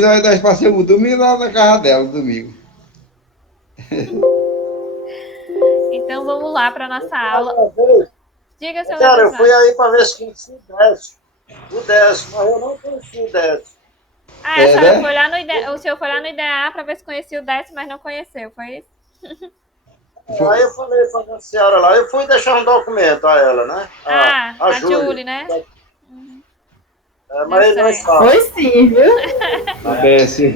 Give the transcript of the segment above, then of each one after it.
nós passamos o domingo lá na casa dela, domingo. Então vamos lá para nossa aula. Diga, seu Cara, eu Leblizar. fui aí para ver se conhecia o Décio, mas eu não conheci o Décio. Ah, a senhora foi lá no o senhor foi lá no IDEA para ver se conhecia o Décio, mas não conheceu, foi isso? Aí eu falei para a senhora lá, eu fui deixar um documento a ela, né? A Júlia. Julie, né? Mas ele não sabe. Foi sim, viu? Desce.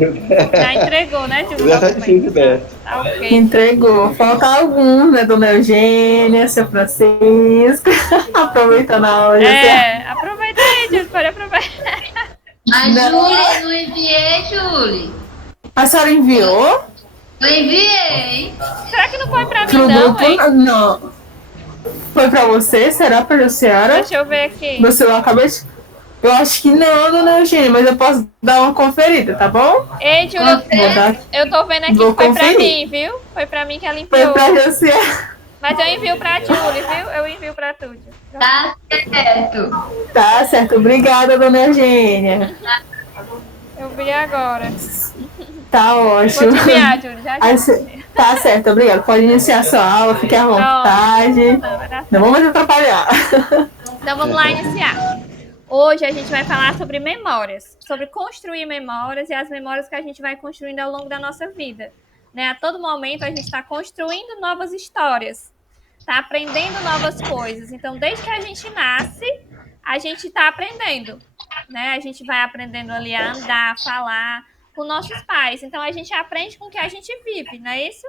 Já entregou, né, Julie? Já tá difícil, Desce. Tá ok. Entregou. Falta alguns, né? Dona Eugênia, seu Francisco. Aproveitando a hora. Aproveita aí, Julie, pode aproveitar. Mas, Júlia, não enviei, Júlia. A senhora enviou? Eu enviei. Será que não foi pra mim, Pro não, grupo? hein? Não. Foi pra você? Será pra senhora? Deixa eu ver aqui. Meu celular acabou de... Eu acho que não, Dona Eugênia, mas eu posso dar uma conferida, tá bom? Ei, Julie, eu tô vendo aqui que foi conferir. pra mim, viu? Foi pra mim que ela Foi enviou. pra você. Mas eu envio pra Julie, viu? Eu envio pra tu. Tá certo. Tá certo. Obrigada, Dona Eugênia. Eu vi agora. Tá Vou ótimo. te enviar, Julie, já. Tá certo, obrigada. Pode iniciar sua aula, fique à vontade. Não vamos mais atrapalhar. Então vamos lá iniciar. Hoje a gente vai falar sobre memórias, sobre construir memórias e as memórias que a gente vai construindo ao longo da nossa vida. Né? A todo momento a gente está construindo novas histórias, está aprendendo novas coisas. Então, desde que a gente nasce, a gente está aprendendo. Né? A gente vai aprendendo ali a andar, a falar com nossos pais. Então, a gente aprende com o que a gente vive, não é isso?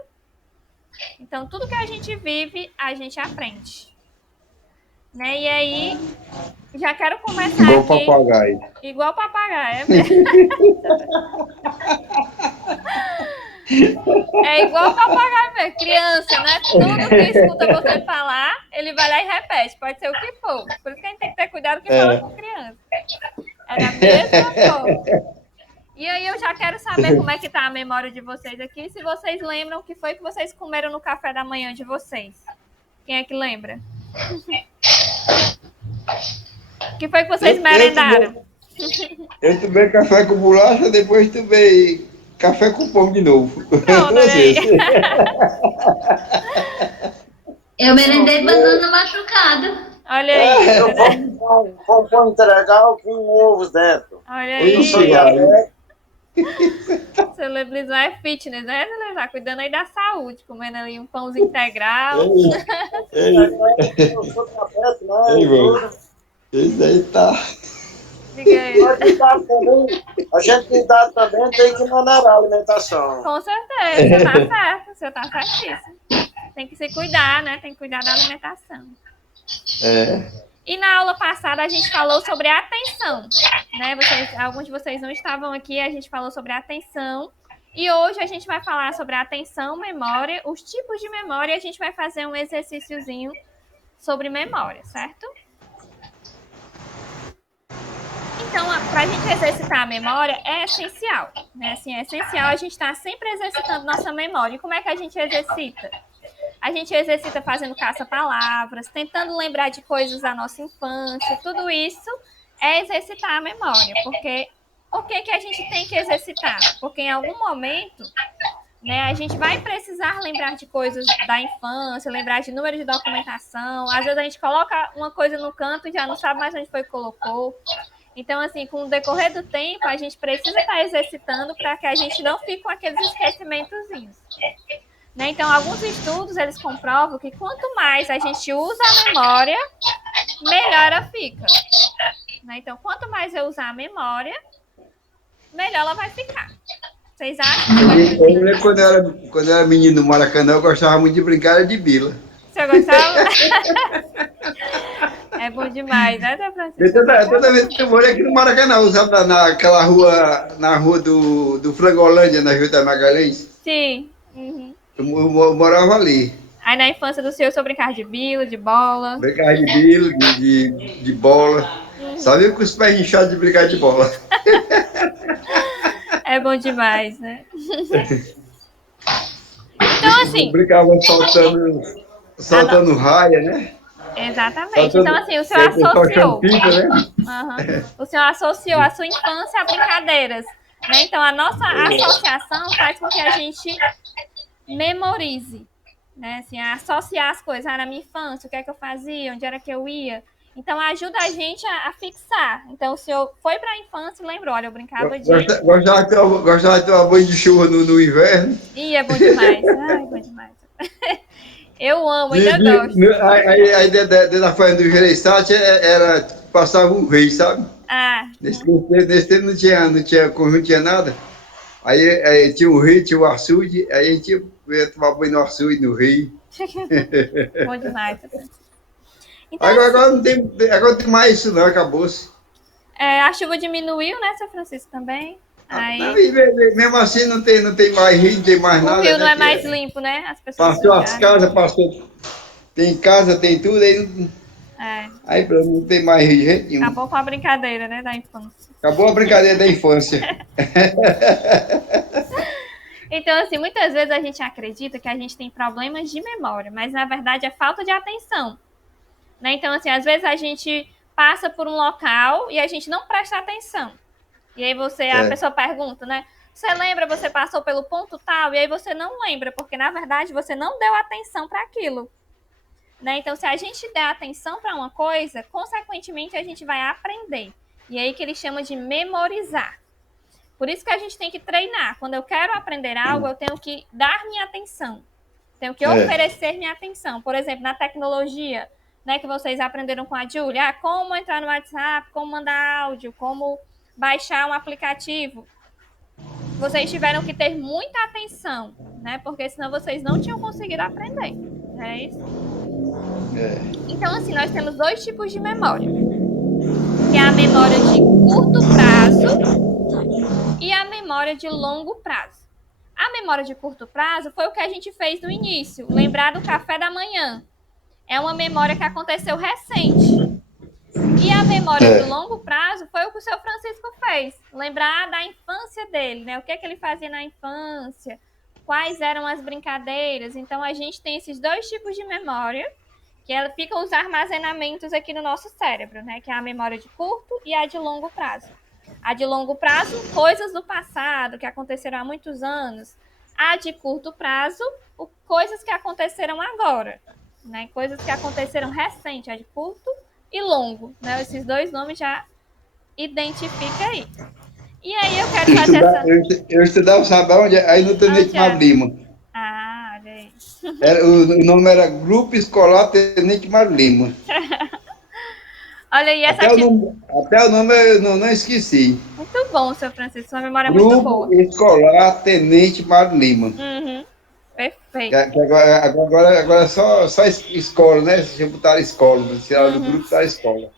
Então, tudo que a gente vive, a gente aprende. Né? E aí, já quero começar Igual aqui. Papagaio. Igual papagaio, é mesmo. É igual papagaio mesmo, criança, né? Tudo que escuta você falar, ele vai lá e repete, pode ser o que for. Por isso que a gente tem que ter cuidado com quem fala com criança. É da mesma forma. E aí eu já quero saber como é que tá a memória de vocês aqui, se vocês lembram o que foi que vocês comeram no café da manhã de vocês. Quem é que lembra? O que foi que vocês merendaram? Eu tomei café com bolacha, depois tomei café com pão de novo. Pronto, aí. Eu merendei banana machucada. Olha aí. Eu vou entregar com ovos dentro. Olha aí. Ixi, Seu Leblizar é fitness, né, seu Leblizar? Cuidando aí da saúde, comendo ali um pãozinho integral. Eu sou diabetes, né? Esse aí tá. Diga aí. A gente de idade também tem que melhorar a alimentação. Com certeza, você tá certo, você tá certíssimo. Tem que se cuidar, né? Tem que cuidar da alimentação. E na aula passada a gente falou sobre a atenção, né? Alguns de vocês não estavam aqui, a gente falou sobre a atenção. E hoje a gente vai falar sobre a atenção, memória, os tipos de memória, e a gente vai fazer um exercíciozinho sobre memória, certo? Então, para a gente exercitar a memória é essencial, né? Assim, é essencial a gente estar sempre exercitando nossa memória. E como é que a gente exercita? A gente exercita fazendo caça-palavras, tentando lembrar de coisas da nossa infância. Tudo isso é exercitar a memória. Porque o que a gente tem que exercitar? Porque em algum momento, né, a gente vai precisar lembrar de coisas da infância, lembrar de número de documentação. Às vezes a gente coloca uma coisa no canto e já não sabe mais onde foi que colocou. Então, assim, com o decorrer do tempo, a gente precisa estar exercitando para que a gente não fique com aqueles esquecimentozinhos. Né? Então, alguns estudos, eles comprovam que quanto mais a gente usa a memória, melhor ela fica. Né? Então, quanto mais eu usar a memória, melhor ela vai ficar. Vocês acham? Eu lembro quando eu era menino no Maracanã, eu gostava muito de brincar de bila. Você gostava? É bom demais, né, Zé Francisco? Toda vez que eu morei aqui no Maracanã, eu usava naquela rua, na rua do Frangolândia, na Rio da Magalhães. Sim. Uhum. Eu morava ali. Aí na infância do senhor, eu brincava de bila, de bola. Brincava de bila, de bola. Só viu com os pés inchados de brincar de bola. É bom demais, né? Então, assim... Eu brincava soltando raia, né? Exatamente. Então, assim, o senhor associou. Pipa, né? O senhor associou a sua infância a brincadeiras. Né? Então, a nossa associação faz com que a gente memorize, né? Assim, associar as coisas. Na minha infância, o que é que eu fazia, onde era que eu ia. Então, ajuda a gente a fixar. Então, o senhor foi para a infância e lembrou, olha, eu brincava de... Gostava de tomar banho de chuva no inverno. Ih, é bom demais. Ai, bom demais. Eu amo, ainda gosto. Aí dentro da fazenda do Gereissati era, passava um rio, sabe? Ah, Nesse tempo não tinha conjunto, não tinha nada. Aí tinha o rio, tinha o açude, aí a gente ia tomar banho no açude, no rio. bom demais. Então, Agora não tem mais isso não, acabou-se. a chuva diminuiu, né, seu Francisco, também? Aí, Não, e mesmo assim não tem mais rio, não tem mais o nada. rio não é né? mais limpo, né? As pessoas Passou as sujaram. casas, passou. Tem casa, tem tudo, É, aí pronto, não tem mais rio de jeito nenhum. acabou com a brincadeira, né, da infância. Acabou a brincadeira da infância. Então, assim, muitas vezes a gente acredita que a gente tem problemas de memória, mas na verdade é falta de atenção. Né? Então, assim, às vezes a gente passa por um local e a gente não presta atenção. E aí a pessoa pergunta, né? Você lembra, você passou pelo ponto tal, e aí você não lembra, porque na verdade você não deu atenção para aquilo. Né? Então, se a gente der atenção para uma coisa, consequentemente a gente vai aprender. E aí que ele chama de memorizar. Por isso que a gente tem que treinar. Quando eu quero aprender algo, eu tenho que dar minha atenção. Tenho que oferecer minha atenção. Por exemplo, na tecnologia, né, que vocês aprenderam com a Júlia, como entrar no WhatsApp, como mandar áudio, como baixar um aplicativo. Vocês tiveram que ter muita atenção, né? Porque senão vocês não tinham conseguido aprender. É isso? Então, assim, nós temos 2 tipos de memória. Que é a memória de curto prazo e a memória de longo prazo. A memória de curto prazo foi o que a gente fez no início, lembrar do café da manhã. É uma memória que aconteceu recente. E a memória de longo prazo foi o que o seu Francisco fez. Lembrar da infância dele, né? O que é que ele fazia na infância, quais eram as brincadeiras. Então, a gente tem esses 2 tipos de memória, que ficam os armazenamentos aqui no nosso cérebro, né? Que é a memória de curto e a de longo prazo. A de longo prazo, coisas do passado, que aconteceram há muitos anos. A de curto prazo, coisas que aconteceram agora. Né? Coisas que aconteceram recente, a de curto e longo. Né? Esses 2 nomes já identifica aí. E aí eu quero fazer essa... Eu estudava, sabe onde? Aí no Tenente Mário Lima. Ah, olha aí. O nome era Grupo Escolar Tenente Mário Lima. Olha aí, essa até o nome eu não esqueci. Muito bom, seu Francisco. Sua memória é muito boa. Grupo Escolar Tenente Mário Lima. Uhum. Perfeito. Agora é só escola, né? Se botaram escola, tiraram do grupo da escola.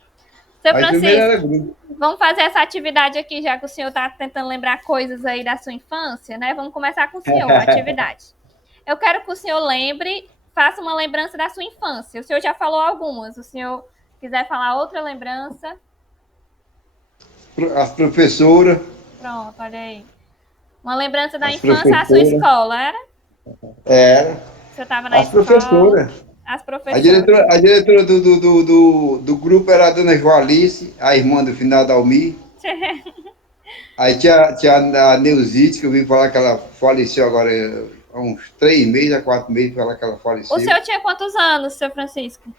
Seu Mas primeiro era Francisco, grupo. vamos fazer essa atividade aqui, já que o senhor está tentando lembrar coisas aí da sua infância, né? Vamos começar com o senhor, a atividade. Eu quero que o senhor lembre, faça uma lembrança da sua infância. O senhor já falou algumas. O senhor quiser falar outra lembrança? As professoras. Pronto, olha aí. Uma lembrança da infância à sua escola, era? Era. Você estava na As escola? Professoras. As professoras. A diretora do grupo era a dona Joalice, a irmã do finado Almir. Aí tinha a Neuzite, que eu vim falar que ela faleceu agora há uns 3 meses, a 4 meses, falar que ela faleceu. O senhor tinha quantos anos, seu Francisco?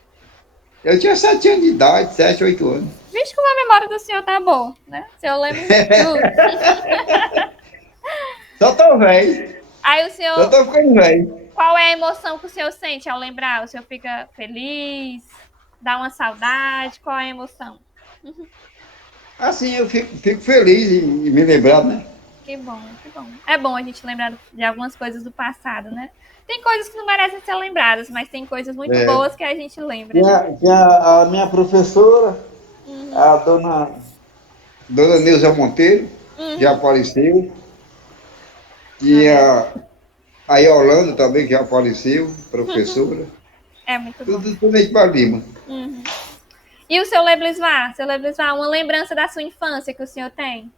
Eu tinha 7 anos de idade, 7, 8 anos. Vixe, como a memória do senhor tá boa, né? O senhor lembra de tudo. Só tô velho. Aí o senhor... Só tô ficando velho. Qual é a emoção que o senhor sente ao lembrar? O senhor fica feliz? Dá uma saudade? Qual é a emoção? Assim, eu fico feliz em me lembrar, né? Que bom, que bom. É bom a gente lembrar de algumas coisas do passado, né? Tem coisas que não merecem ser lembradas, mas tem coisas muito boas que a gente lembra. Né? Tinha a minha professora, a dona Neuza Monteiro, já faleceu. Tinha a Yolanda também, que já faleceu, professora. É muito bom. Tudo isso para Lima. E o seu Leblisvar? Seu Leblisvar, uma lembrança da sua infância que o senhor tem?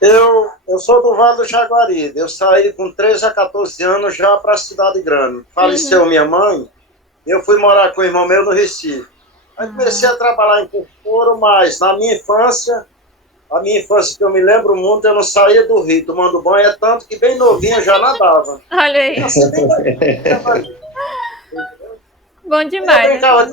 Eu sou do Vale do Jaguaribe. Eu saí com 13 a 14 anos já para a cidade grande. Faleceu minha mãe, eu fui morar com o irmão meu no Recife. Aí comecei a trabalhar em cultura, mas na minha infância, A minha infância, que eu me lembro muito, eu não saía do rio tomando banho, é tanto que bem novinha já nadava. Olha aí. Bom demais. Eu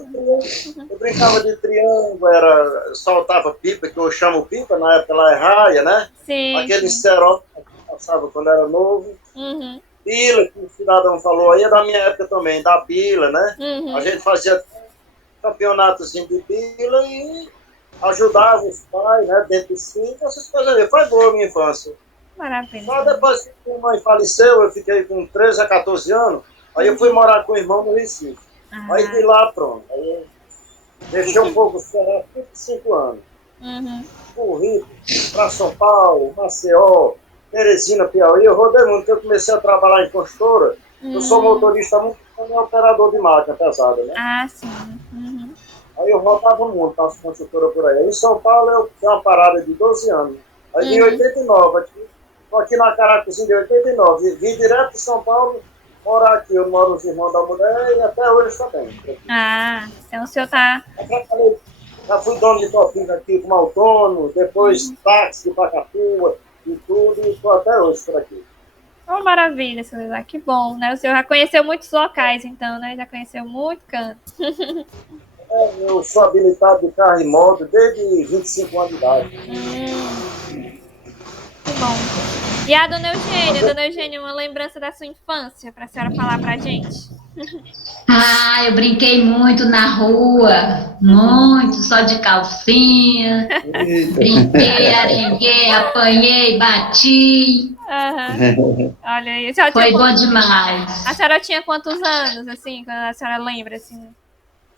brincava de triângulo, soltava pipa, que eu chamo pipa, na época lá é raia, né? Sim. Aquele cerol que passava quando era novo. Uhum. Pila, que o cidadão falou aí, é da minha época também, da pila, né? Uhum. A gente fazia campeonatos assim, de pila e ajudava os pais, né? Dentro do sítio, essas coisas aí. Foi boa a minha infância. Maravilha. Só depois que minha mãe faleceu, eu fiquei com 13 a 14 anos, aí eu fui morar com o irmão no Recife. Aí de lá, pronto. Aí eu deixei um pouco, 5 anos. Uhum. Pro Rio, para São Paulo, Maceió, Teresina, Piauí, eu rodei muito, porque eu comecei a trabalhar em construtora. Eu sou motorista muito, operador de máquina pesada, né? Ah, sim. Uhum. Aí eu rodava muito nas construtoras por aí. Aí em São Paulo eu tinha uma parada de 12 anos. Aí em 89, aqui na Caracuzinha de 89, vim direto de São Paulo, morar aqui. Eu moro nos irmãos da mulher e até hoje também. Ah, então o senhor tá... Já fui dono de copinho aqui como autônomo, depois táxi de Pacapua e tudo, e estou até hoje por aqui. Oh, maravilha, seu José, que bom, né? O senhor já conheceu muitos locais, então, né? Já conheceu muito canto. Eu sou habilitado de carro e moto desde 25 anos de idade. Que bom. E a dona Eugênia, uma lembrança da sua infância para a senhora falar pra gente? Ah, eu brinquei muito na rua, muito, só de calcinha. Brinquei, arenguei, apanhei, bati. Uhum. Olha aí. Foi bom demais. A senhora tinha quantos anos, assim, quando a senhora lembra, assim?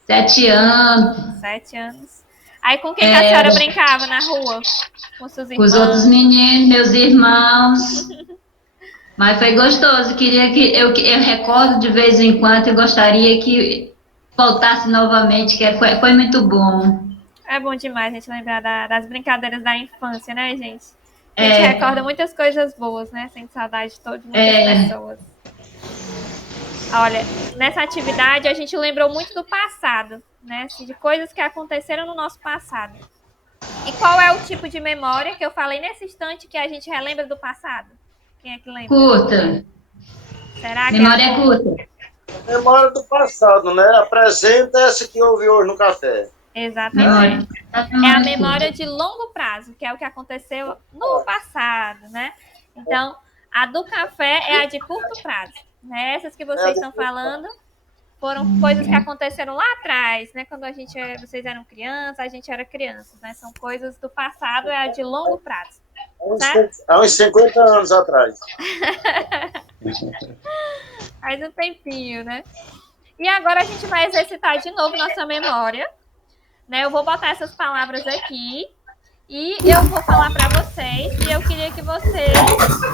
7 anos. 7 anos. Aí com quem que a senhora brincava na rua? Com seus irmãos? Com os outros meninos, meus irmãos. Mas foi gostoso. Queria que eu recordo de vez em quando e gostaria que voltasse novamente, que foi muito bom. É bom demais a gente lembrar das brincadeiras da infância, né, gente? A gente recorda muitas coisas boas, né? Sente saudade de muitas pessoas. Olha, nessa atividade a gente lembrou muito do passado, né? Assim, de coisas que aconteceram no nosso passado. E qual é o tipo de memória que eu falei nesse instante que a gente relembra do passado? Quem é que lembra? Curta. Será que memória curta. Memória do passado, né? Apresenta essa que eu ouvi hoje no café. Exatamente. É a memória de longo prazo, que é o que aconteceu no passado, né? Então, a do café é a de curto prazo. Né? Essas que vocês estão falando foram coisas que aconteceram lá atrás, né? Quando vocês eram crianças, a gente era criança, né? São coisas do passado, é a de longo prazo. Há uns 50 anos atrás. Faz um tempinho, né? E agora a gente vai exercitar de novo nossa memória. Né? Eu vou botar essas palavras aqui e eu vou falar para vocês. E eu queria que vocês...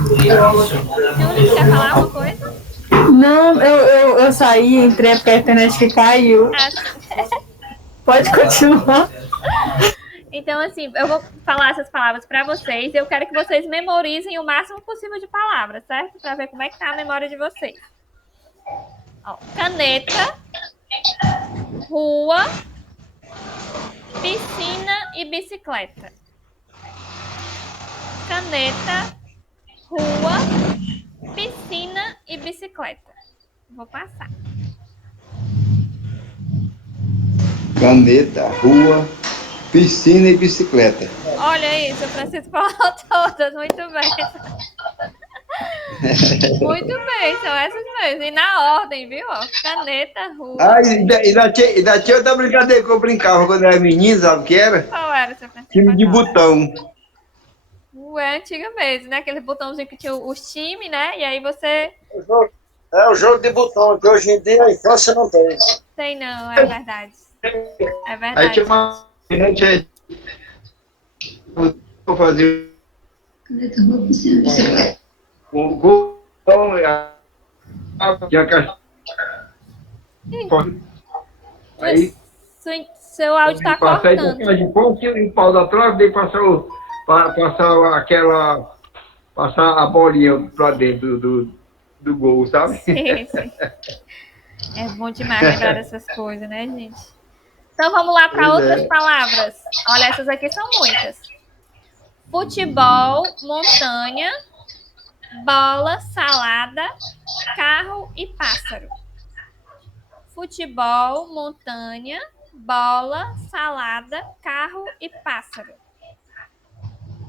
Júlia, quer falar alguma coisa? Não, eu saí, entrei porque a internet que caiu. Pode continuar. Então, assim, eu vou falar essas palavras para vocês. Eu quero que vocês memorizem o máximo possível de palavras, certo? Para ver como é que tá a memória de vocês. Ó, caneta, rua, piscina e bicicleta. Caneta, rua, piscina e bicicleta. Vou passar. Caneta, rua, piscina e bicicleta. Olha isso, o Francisco falou todas. Muito bem. Muito bem, são essas mesmo. E na ordem, viu? Ó, caneta, rua. Ah, ainda tinha outra brincadeira que eu brincava quando era menino, sabe o que era? Qual era, seu Francisco? Time de botão. É antiga mesmo, né? Aquele botãozinho que tinha os times, né? E aí você... É o jogo de botão, que hoje em dia a infância não tem. Tem não, é verdade. É verdade. Aí tinha uma gente aí. Vou fazer o gol. Tinha caixa. Aí, seu áudio tá cortando. Passar de ponto e o pau da trave, daí passar passar a bolinha pra dentro do gol, sabe? Sim. É bom demais lembrar dessas coisas, né, gente? Então vamos lá para outras palavras. Olha, essas aqui são muitas. Futebol, montanha, bola, salada, carro e pássaro. Futebol, montanha, bola, salada, carro e pássaro.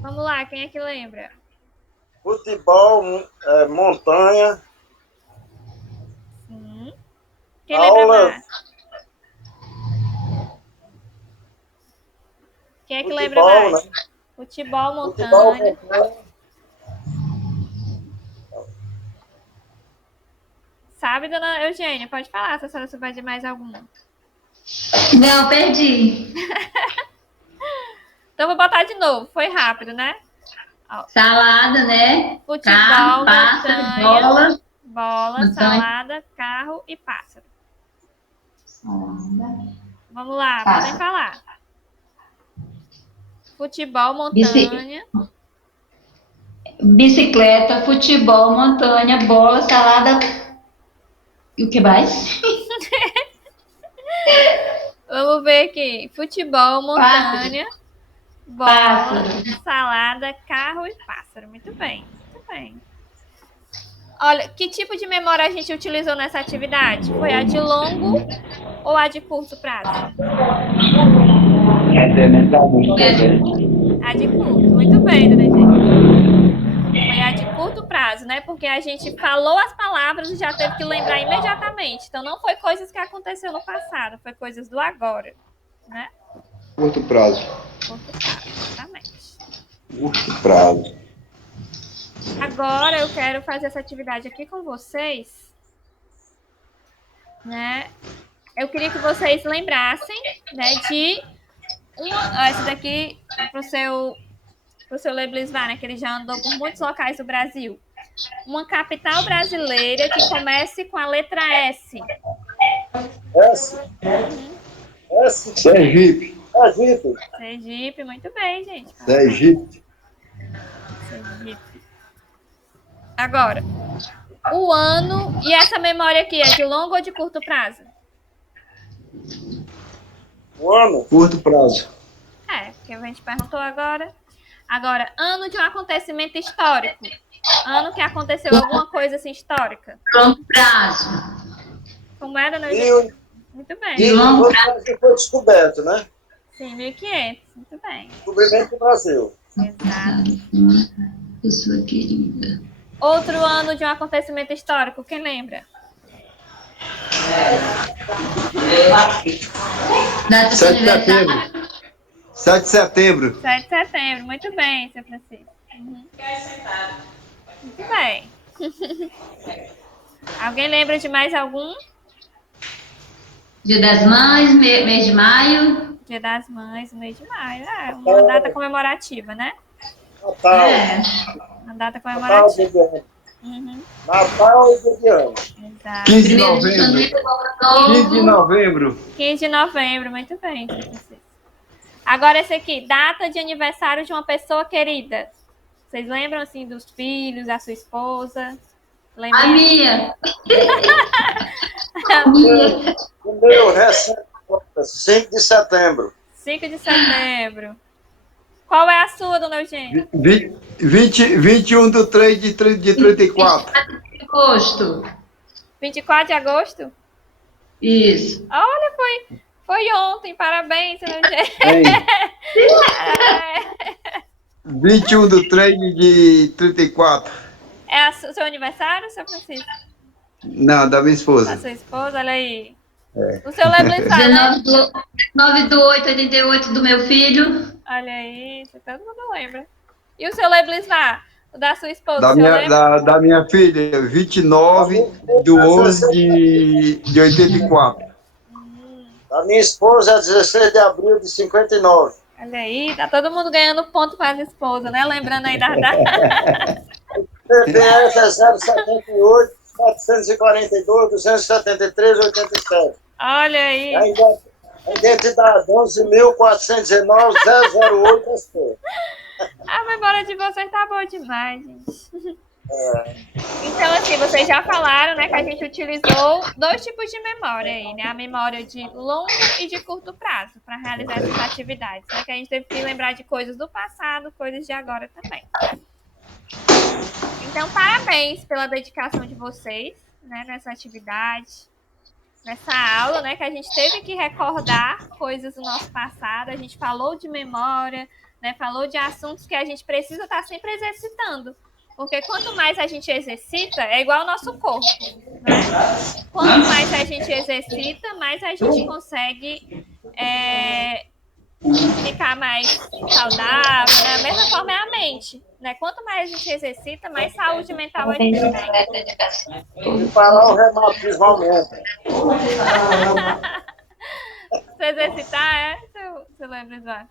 Vamos lá, quem é que lembra? Futebol, montanha. Quem lembra mais? Quem é que lembra mais? Né? Futebol, montanha. Montanha. Sabe, dona Eugênia? Pode falar se a senhora souber de mais algum. Não, perdi. Então vou botar de novo. Foi rápido, né? Salada, né? Futebol, carro, pássaro, montanha, bola, montanha. salada, carro e pássaro. Salada. Vamos lá, Pássaro. podem falar. Futebol, montanha. Bicicleta, futebol, montanha, bola, salada. E o que mais? Vamos ver aqui. Futebol, montanha, bola, pássaro. salada, carro e pássaro. Muito bem, muito bem. Olha, que tipo de memória a gente utilizou nessa atividade? Foi a de longo ou a de curto prazo? A de curto. Muito bem, dona Eugênia. Foi a de curto prazo, né? Porque a gente falou as palavras e já teve que lembrar imediatamente. Então, não foi coisas que aconteceu no passado, foi coisas do agora, né? Curto prazo. Curto prazo, exatamente. Curto prazo. Agora eu quero fazer essa atividade aqui com vocês, né? Eu queria que vocês lembrassem, né, de essa daqui pro seu Leblisvar, né, que ele já andou por muitos locais do Brasil. Uma capital brasileira que comece com a letra S. S. Sergipe. Sergipe, muito bem, gente. Sergipe. Agora, o ano, e essa memória aqui é de longo ou de curto prazo? O ano. Curto prazo. Porque a gente perguntou agora. Agora, ano de um acontecimento histórico. Ano que aconteceu alguma coisa assim histórica. Longo prazo. Como era, não? Muito bem. E o Brasil foi descoberto, né? Sim, 1500. Muito bem. Descobrimento do Brasil. Exato. Pessoa querida. Outro ano de um acontecimento histórico, quem lembra? 7 de setembro. 7 de setembro. 7 de setembro. Muito bem, seu Francisco. Muito bem. Alguém lembra de mais algum? Dia das Mães, mês de maio. Dia das Mães, mês de maio. Uma data comemorativa, né? Natal. Uma data comemorativa. Natal e dia de ano. Exato. 15 de novembro. 15 de novembro. 15 de novembro, muito bem. Agora esse aqui, data de aniversário de uma pessoa querida. Vocês lembram, assim, dos filhos, da sua esposa? A minha. O meu recente, 5 de setembro. 5 de setembro. Qual é a sua, dona Eugênia? 21 de 3 de 34. Agosto. 24 de agosto? Isso. Olha, foi ontem. Parabéns, dona Eugênia. 21 de 3 de 34. É o seu aniversário, seu Francisco? Não, da minha esposa. Da sua esposa, olha aí. O seu Leblisvar, 19 do 8, 88 do meu filho. Olha aí, todo mundo lembra. E o seu Leblisvar, o da sua esposa, Da minha filha, 29 de 11 de 84. A minha esposa é 16 de abril de 59. Olha aí, tá todo mundo ganhando ponto para as esposas, né? Lembrando aí da data. CPF é 078, 442, 273, 87. Olha aí. A identidade 11.419, 008 SP. A memória de vocês tá boa demais, gente. Então, assim, vocês já falaram, né, que a gente utilizou 2 tipos de memória aí, né? A memória de longo e de curto prazo para realizar essas atividades, né? Que a gente teve que lembrar de coisas do passado, coisas de agora também. Então, parabéns pela dedicação de vocês, né, nessa atividade, nessa aula, né, que a gente teve que recordar coisas do nosso passado. A gente falou de memória, né, falou de assuntos que a gente precisa estar sempre exercitando. Porque quanto mais a gente exercita, é igual ao nosso corpo, né? Quanto mais a gente exercita, mais a gente consegue ficar mais saudável, né? A mesma forma é a mente, né? Quanto mais a gente exercita, mais saúde mental a gente tem. Falar o reumatismo aumenta. Se exercitar, você lembra, Eduardo?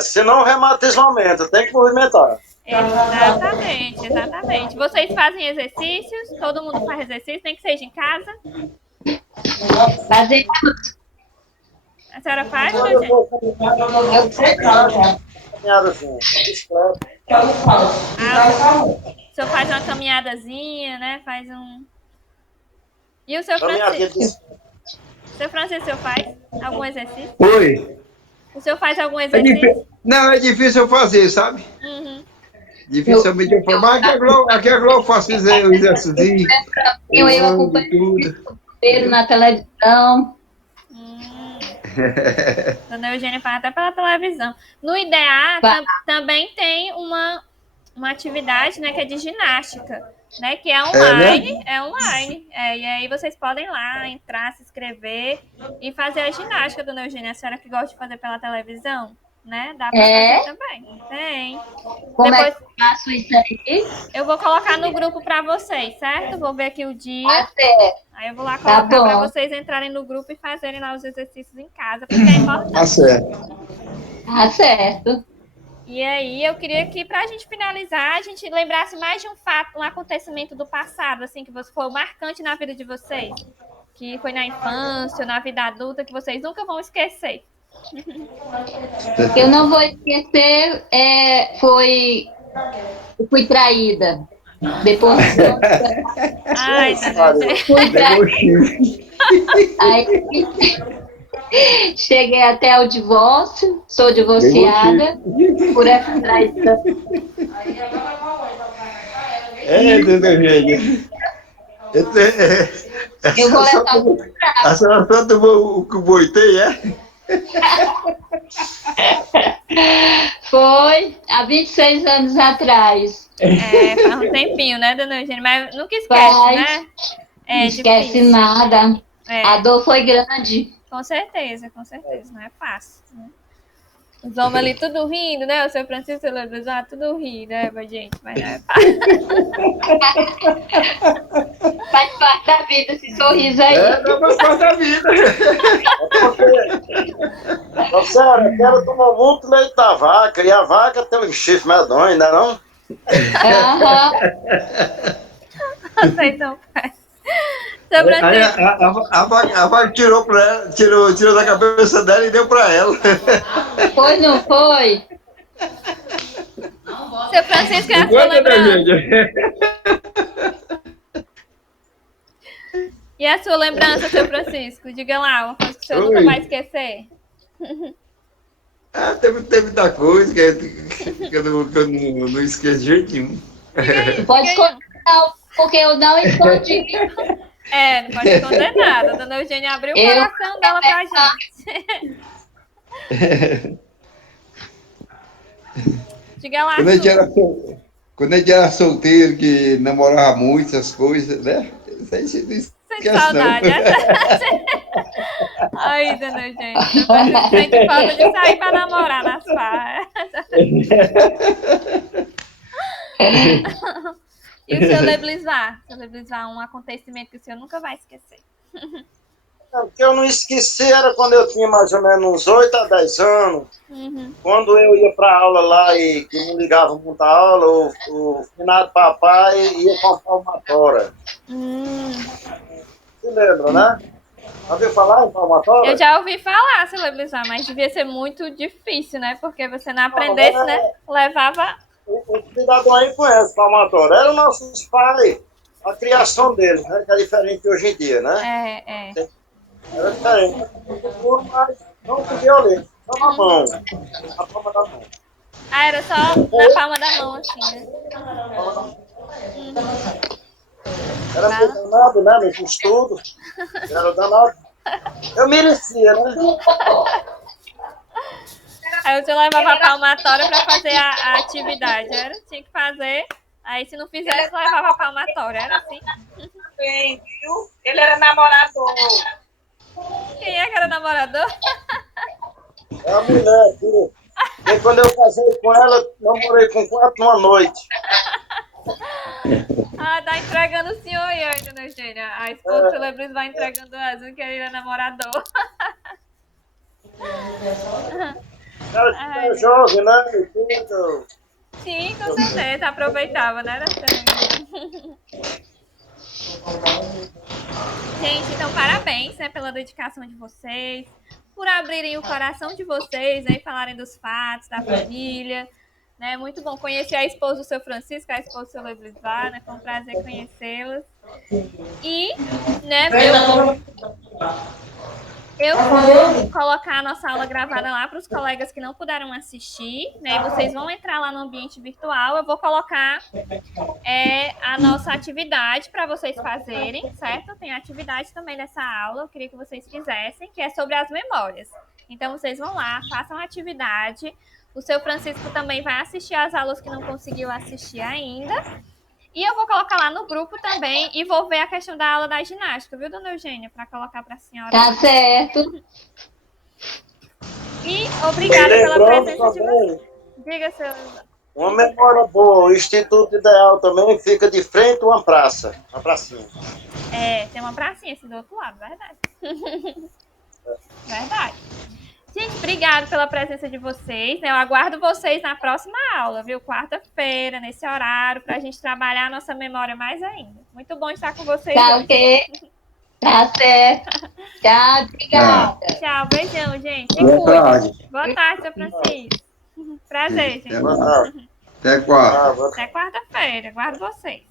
Senão o reumatismo aumenta, tem que movimentar. Exatamente, exatamente. Vocês fazem exercícios? Todo mundo faz exercício, nem que seja em casa? Fazemos. A senhora faz, Eu gente? vou caminhada assim, bicicleta. O senhor faz uma caminhadazinha, né? Faz um... E o seu Francisco? O seu Francisco, o senhor faz algum exercício? Oi. O senhor faz algum exercício? Não, é difícil eu fazer, sabe? Uhum. Dificilmente eu faço. Mas aqui a Globo eu faço o exercício. Eu acompanho tudo na televisão. Dona Eugênia faz até pela televisão. No IDEA também tem uma atividade, né, que é de ginástica, né, que é online, e aí vocês podem lá entrar, se inscrever e fazer a ginástica, Dona Eugênia. A senhora que gosta de fazer pela televisão, né, dá pra fazer também. Tem. Como Depois, é que eu faço isso aí? eu vou colocar no grupo pra vocês, certo? Vou ver aqui o dia. Aí eu vou lá Tá colocar pra bom. vocês entrarem no grupo e fazerem lá os exercícios em casa, porque é importante. Tá certo. Tá certo. E aí, eu queria que, pra gente finalizar, a gente lembrasse mais de um fato, um acontecimento do passado, assim, que foi marcante na vida de vocês. Que foi na infância, na vida adulta, que vocês nunca vão esquecer. Eu não vou esquecer, eu fui traída. Depois Ai, fui traída. Aí, cheguei até o divórcio, sou divorciada por essa traição. Dona Eugênia. Eu vou levar A senhora só tomou o que o boitei, é? Foi há 26 anos atrás. Faz um tempinho, né, Dona Eugênia? Mas nunca esquece, né? Não esquece difícil. nada. A dor foi grande. Com certeza, não é fácil, né? Os homens ali tudo rindo, né? O seu Francisco Celebrizar, tudo rindo, né, gente? Mas não é fácil. Faz parte da vida esse sorriso aí. Faz parte da vida. Senhora, eu quero tomar muito leite da vaca, e a vaca tem um chifre medonho, ainda não? Vocês não fazem. Seu Francisco. Aí a vaca tirou da cabeça dela e deu pra ela. Foi, não foi? Seu Francisco, é a sua lembrança. E a sua lembrança, seu Francisco? Diga lá, uma coisa que o senhor nunca vai esquecer. Teve muita coisa que eu não esqueço de jeito nenhum. Pode esconder, não, porque eu não escondi. Não pode esconder nada. A Dona Eugênia abriu o coração dela pra gente. Diga lá, quando a gente era solteiro, que namorava muito, essas coisas, né? Isso aí você não esquece, saudade. Ai, Dona Eugênia. Sente falta de sair pra namorar nas farras. E o seu Leblisvar? Um acontecimento que o senhor nunca vai esquecer. O que eu não esqueci era quando eu tinha mais ou menos uns 8 a 10 anos. Uhum. Quando eu ia para aula lá e que não ligava muito a aula, o finado papai ia comprar uma tora. Você lembra, né? Já ouviu falar em palmatória? Eu já ouvi falar, seu Leblisvar, mas devia ser muito difícil, né? Porque você não aprendesse, né? Levava O cidadão aí conhece Palmatória. Eram nossos pais, a criação deles, né? Que é diferente de hoje em dia, né? Era diferente. Mas não com violência, só na mão. Na palma da mão. Ah, era só na palma da mão, assim, né? Era meio danado, né? Nos estudos. Era danado. Eu merecia, né? Aí você levava a palmatória pra fazer a atividade, era? Tinha que fazer. Aí se não fizesse, levava a palmatória, era assim? Bem, viu? Ele era namorador. Quem é que era namorador? É a mulher, filho. E quando eu casei com ela, namorei com 4 numa noite. Ah, tá entregando o senhor aí, dona Eugênia. A esposa do Celebris vai entregando o azul, que ele é namorador. Era jovem, né? Tudo. Sim, com certeza. Aproveitava, né? Gente, então parabéns, né, pela dedicação de vocês, por abrirem o coração de vocês, né, e falarem dos fatos, da família, né, muito bom conhecer a esposa do seu Francisco, a esposa do seu Lebrisvar, né, foi um prazer conhecê-las. E, né, eu vou colocar a nossa aula gravada lá para os colegas que não puderam assistir, né? E vocês vão entrar lá no ambiente virtual. Eu vou colocar a nossa atividade para vocês fazerem, certo? Tem atividade também nessa aula, eu queria que vocês fizessem, que é sobre as memórias. Então, vocês vão lá, façam a atividade. O seu Francisco também vai assistir as aulas que não conseguiu assistir ainda. E eu vou colocar lá no grupo também e vou ver a questão da aula da ginástica, viu, dona Eugênia? Para colocar para a senhora. Tá certo. E obrigada pela presença de vocês. Diga, seu... Uma memória boa. O Instituto Ideal também fica de frente a uma praça. Uma pracinha. Tem uma pracinha assim do outro lado, verdade. Verdade. Gente, obrigada pela presença de vocês. Eu aguardo vocês na próxima aula, viu? Quarta-feira, nesse horário, para a gente trabalhar a nossa memória mais ainda. Muito bom estar com vocês. Tá ok. Tá certo. Tchau, obrigada. Tchau, beijão, gente. Se Boa tarde. cuide. Boa tarde, seu Francisco. Prazer, gente. Boa tarde. Até quarta. Até quarta-feira. Aguardo vocês.